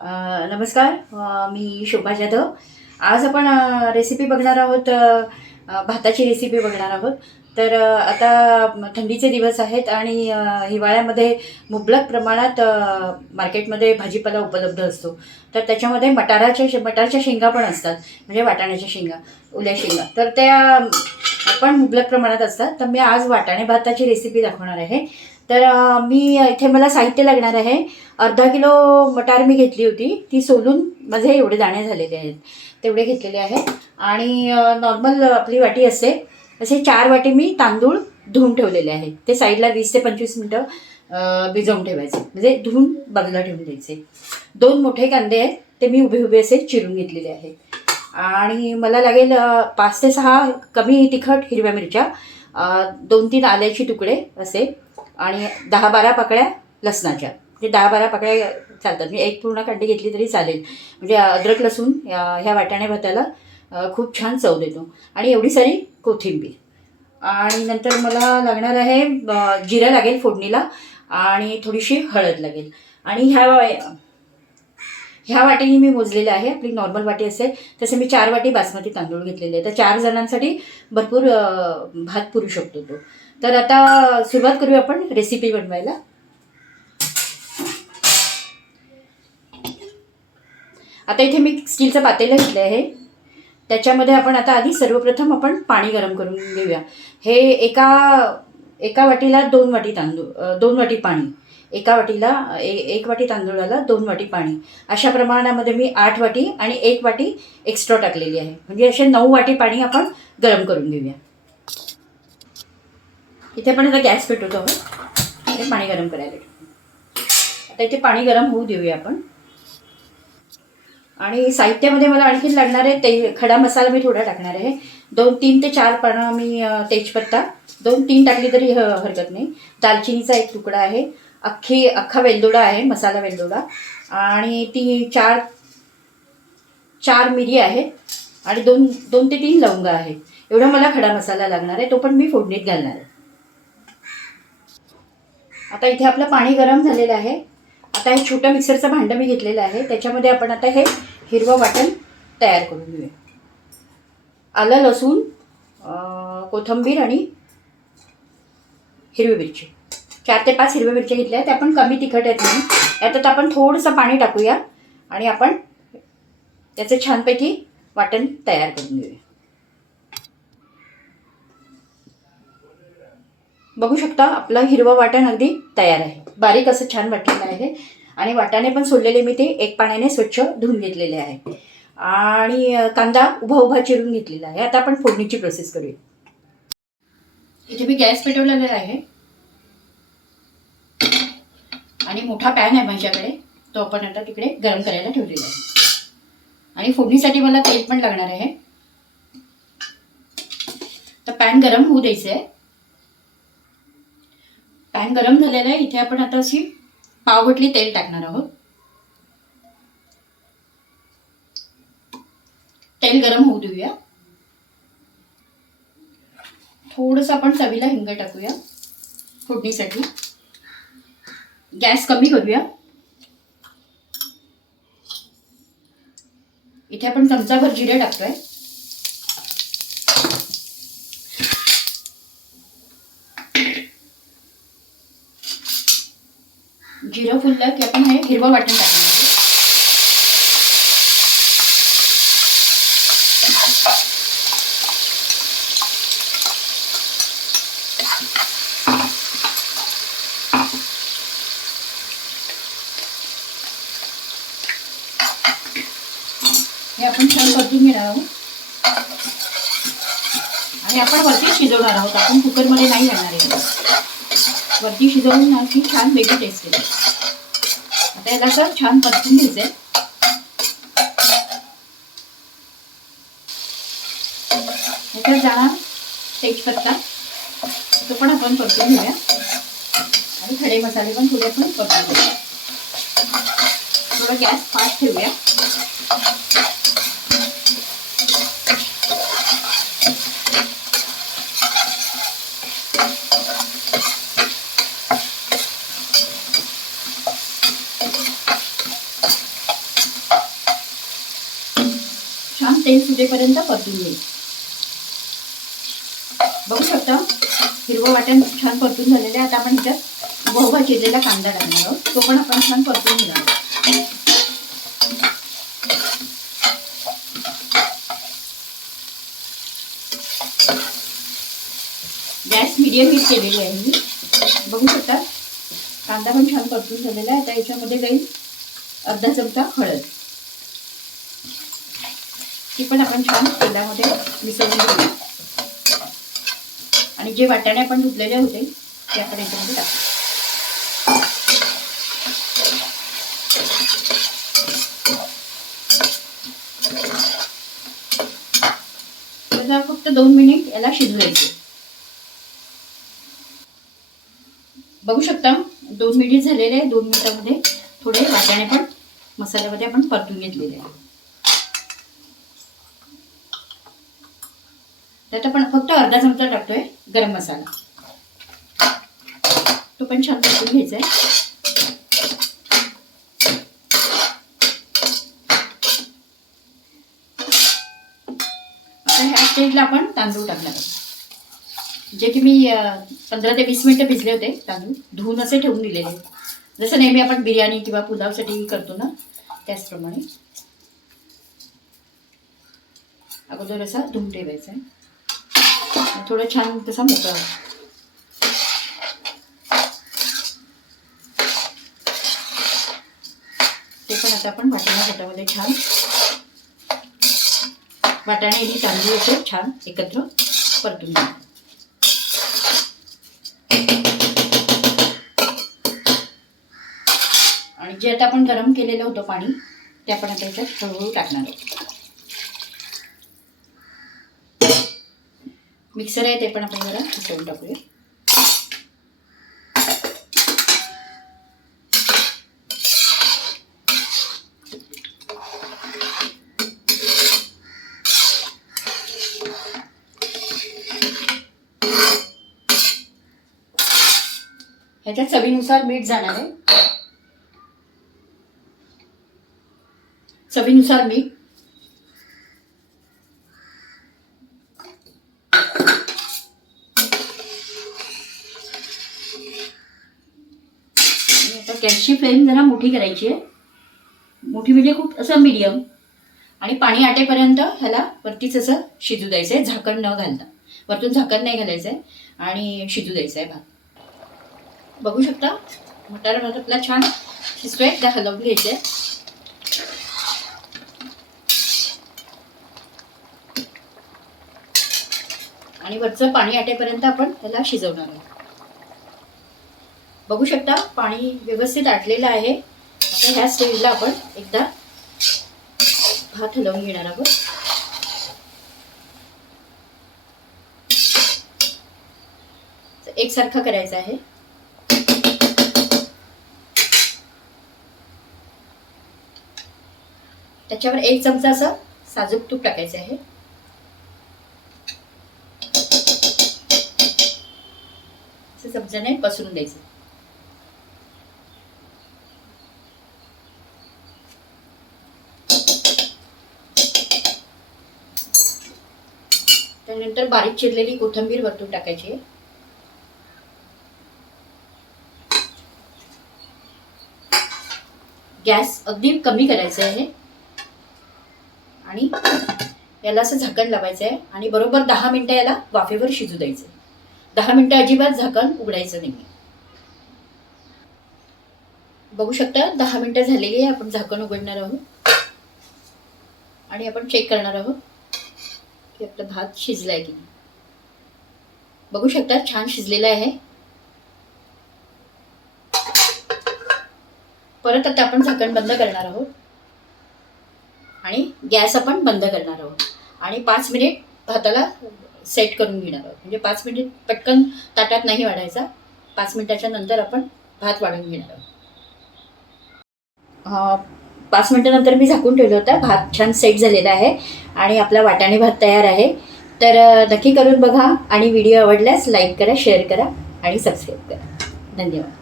नमस्कार. मी शोभा जाधव. आज आपण रेसिपी बघणार आहोत. भाताची रेसिपी बघणार आहोत. तर आता थंडीचे दिवस आहेत आणि हिवाळ्यामध्ये मुबलक प्रमाणात मार्केटमध्ये भाजीपाला उपलब्ध असतो. तर त्याच्यामध्ये मटारच्या शेंगा पण असतात, म्हणजे वाटाण्याच्या शेंगा, ओल्या शेंगा. तर त्या पण मुबलक प्रमाणात असतात. तर मी आज वाटाणे भाताची रेसिपी दाखवणार आहे. तर इथे मला साहित्य लागणार आहे. अर्धा किलो मटार मी घेतली होती, ती सोलून माझे एवढे दाणे झालेले आहेत, तेवढे घेतलेले आहेत. आणि नॉर्मल आपली वाटी असते असे 4 वाटी मी तांदूळ धुवून ठेवलेले आहेत. ते साईडला 20 ते 25 मिनटं भिजवून ठेवायचे, म्हणजे धुवून बाजूला ठेवून द्यायचे. 2 मोठे कांदे आहेत, ते मी उभे उभे असे चिरून घेतलेले आहेत. आणि मला लागेल 5 ते 6 कमी तिखट हिरव्या मिरच्या, 2-3 आल्याचे तुकडे असे, आणि 10-12 पाकळ्या लसणाच्या. म्हणजे 10-12 पाकळ्या चालतात. मी एक पूर्ण कांडी घेतली तरी चालेल, म्हणजे अद्रक लसूण ह्या वाटाणे भाताला खूप छान चव देतो. आणि एवढी सारी कोथिंबीर. आणि नंतर मला लागणार आहे जिरं लागेल फोडणीला, आणि थोडीशी हळद लागेल. आणि ह्या वाटीने मी मोजलेलं आहे. आपली नॉर्मल वाटी असेल तसे मी 4 वाटी बासमती तांदूळ घेतलेले आहे. तर 4 जणांसाठी भरपूर भात पुरू शकतो तो. तर आता सुरुवात करूया आपण रेसिपी बनवायला. आता इथे मी स्टीलचं पातेलं घेतलं आहे. त्याच्यामध्ये आपण आता आधी सर्वप्रथम आपण पाणी गरम करून घेऊया. हे एका वाटीला 2 वाटी तांदूळ, 2 वाटी पाणी. एका वाटीला 1 वाटी तांदूळाला 2 वाटी पाणी. अशा प्रमाणामध्ये मी 8 वाटी आणि 1 वाटी एक्स्ट्रा टाकलेली आहे. म्हणजे असे 9 वाटी पाणी आपण गरम करून घेऊया. इथे पण आता गॅस पेटवतो आहोत आणि पाणी गरम करायला. आता इथे पाणी गरम होऊ देऊया आपण. आणि साहित्यामध्ये मला आणखी लागणार आहे खडा मसाला मी थोडा टाकणार आहे. 3 ते 4 पानं मी तेजपत्ता, 2-3 टाकली तरी हरकत नाही. दालचिनीचा 1 तुकडा आहे. अख्खा वेलदोडा आहे, मसाला वेलदोडा. आणि ती 4 मिरी आहेत, आणि 2 ते 3 लवंग आहेत. एवढा मला खडा मसाला लागणार आहे, तो पण मी फोडणीत घालणार आहे. आता इथे आपलं पाणी गरम झालेलं आहे. आता हे छोटं मिक्सरचं भांडं मी घेतलेलं आहे. त्याच्यामध्ये आपण आता हे हिरवं वाटण तयार करून घेऊया. आलं, लसूण, कोथिंबीर आणि हिरवी मिरची. 4 ते 5 हिरव्या मिरच्या घेतल्या आहेत. त्या पण कमी तिखट आहेत म्हणून. यात आपण थोडंसं पाणी टाकूया आणि आपण त्याचं छानपैकी वाटण तयार करून घेऊया. बघू शकता आपलं हिरवं वाटण अगदी तयार आहे. बारीक असं छान वाटलेलं आहे. आणि वाटाणे पण सोललेले मी ते 1 पाण्याने स्वच्छ धुवून घेतलेले आहे. आणि कांदा उभा चिरून घेतलेला आहे. आता आपण फोडणीची प्रोसेस करूया. इथे मी गॅस पेटवलेला आहे आणि मोठा पॅन आहे माझ्याकडे, तो आपण आता तिकडे गरम करायला ठेवलेला आहे. आणि फोडणीसाठी मला तेल पण लागणार आहे. तर पॅन गरम होऊ द्यायचं आहे. पॅन गरम झालेला आहे. इथे आपण आता अशी पावभटली तेल टाकणार आहोत. तेल गरम होऊ देऊया. थोडंसं आपण चवीला हिंग टाकूया फोडणीसाठी. गॅस कमी करूया. इथे आपण चमचाभर जिरे टाकतोय. जिरं फुललं की आपण हे हिरवं वाटण टाकणार आहे. हे आपण छान परतून घेणार आहोत. आणि आपण वरती शिजवणार आहोत. आपण कुकरमध्ये नाही घालणार आहे. वरती शिजवून अशी छान वेगळी टेस्ट येते. आता याला असं छान परतून घ्यायचंय. ह्याच्यात जाणार तेजपत्ता, तो पण आपण परतून घेऊया. आणि खडे मसाले पण थोडे आपण परतून घेऊया. थोडं गॅस फास्ट ठेवूया. छान तेल सुटेपर्यंत परतून घेईल. बघू शकता हिरवं वाटण छान परतून झालेलं आहे. आता आपण ह्याच्यात उभा उभा चिरलेला कांदा टाकणार आहोत. तो पण आपण छान परतून घेणार आहोत. गॅस मीडियम हीट केलेली आहे मी. बघू शकता कांदा पण छान परतून झालेला आहे. आता याच्यामध्ये जाईल अर्धा चमचा हळद. ती पण आपण छान तेलामध्ये मिसळून घेऊ. आणि जे वाटाणे आपण धुतलेले होते ते आपण याच्यामध्ये टाकू. तर फक्त 2 मिनिट याला शिजू द्यायचे. बघू शकता 2 मिनिट झालेले आहे. 2 मिनिटामध्ये थोडे वाटाणे पण मसाल्यामध्ये आपण परतून घेतलेले आहे. त्यात आपण फक्त अर्धा चमचा टाकतोय गरम मसाला. तो पण छान परतून घ्यायचा आहे. आता ह्या स्टेजला आपण तांदूळ टाकणार आहोत. जे की मी 15 ते 20 मिनिटं भिजले होते. तांदूळ धुवून असे ठेवून दिलेले. जसं नेहमी आपण बिर्याणी किंवा पुलावसाठी करतो ना त्याचप्रमाणे अगोदर असा धुवून ठेवायचा आहे. थोडं छान तसा मोकळा. ते पण आता आपण वाटाण्यामध्ये छान वाटाणे आणि तांदूळ असे छान एकत्र परतून घेऊ. आणि जे आता आपण गरम केलेलं होतं पाणी ते आपण आता याच्यात हळूहळू टाकणार आहोत. मिक्सर आहे ते पण आपण जरा मिसळून टाकूया. ह्याच्यात चवीनुसार मीठ जाणार आहे. चवीनुसार मीठ. गॅसची फ्लेम जरा मोठी करायची आहे. मोठी म्हणजे खूप असं मीडियम. आणि पाणी आटेपर्यंत ह्याला वरतीच असं शिजू द्यायचं आहे झाकण न घालता. वरतून झाकण नाही घालायचं आहे आणि शिजू द्यायचं आहे भात. बघू शकता मटार भात आपला छान शिजतोय. एकदा हलवून घ्यायचं आहे. आणि वरचं पाणी आटेपर्यंत आपण त्याला शिजवणार आहोत. बघू शकता पाणी व्यवस्थित आटलेलं आहे. आता ह्या स्टेजला आपण एकदा भात हलवून घेणार आहोत. एकसारखा करायचा आहे. त्याच्यावर 1 चमचा असं साजूक तूप टाकायचं आहे. असं चमच्याने पसरून द्यायचं. त्यानंतर बारीक चिरलेली कोथिंबीर वरतून टाकायची आहे. गॅस अगदी कमी करायचा आहे आणि याला असं झाकण लावायचं आहे आणि बरोबर 10 मिनिटं याला वाफेवर शिजू द्यायचं. 10 मिनिटं अजिबात झाकण उघडायचं नाही. बघू शकता 10 मिनिटं झालेली आहे. आपण झाकण उघडणार आहोत आणि आपण चेक करणार आहोत की आपला भात शिजलाय की नाही. बघू शकता छान शिजलेला आहे. परत आता आपण झाकण बंद करणार आहोत आणि गॅस आपण बंद करणार आहोत आणि 5 मिनिट भाताला सेट करून घेणार आहोत. म्हणजे 5 मिनिट पटकन ताटात नाही वाढायचा. 5 मिनिटाच्या नंतर आपण भात वाढून घेणार आहोत. 5 मिनिटानंतर मी झाकून ठेवलं होतं. भात छान सेट झालेला आहे आणि आपला वाटाणे भात तयार आहे. तर नक्की करून बघा आणि व्हिडिओ आवडल्यास लाईक करा, शेअर करा आणि सबस्क्राईब करा. धन्यवाद.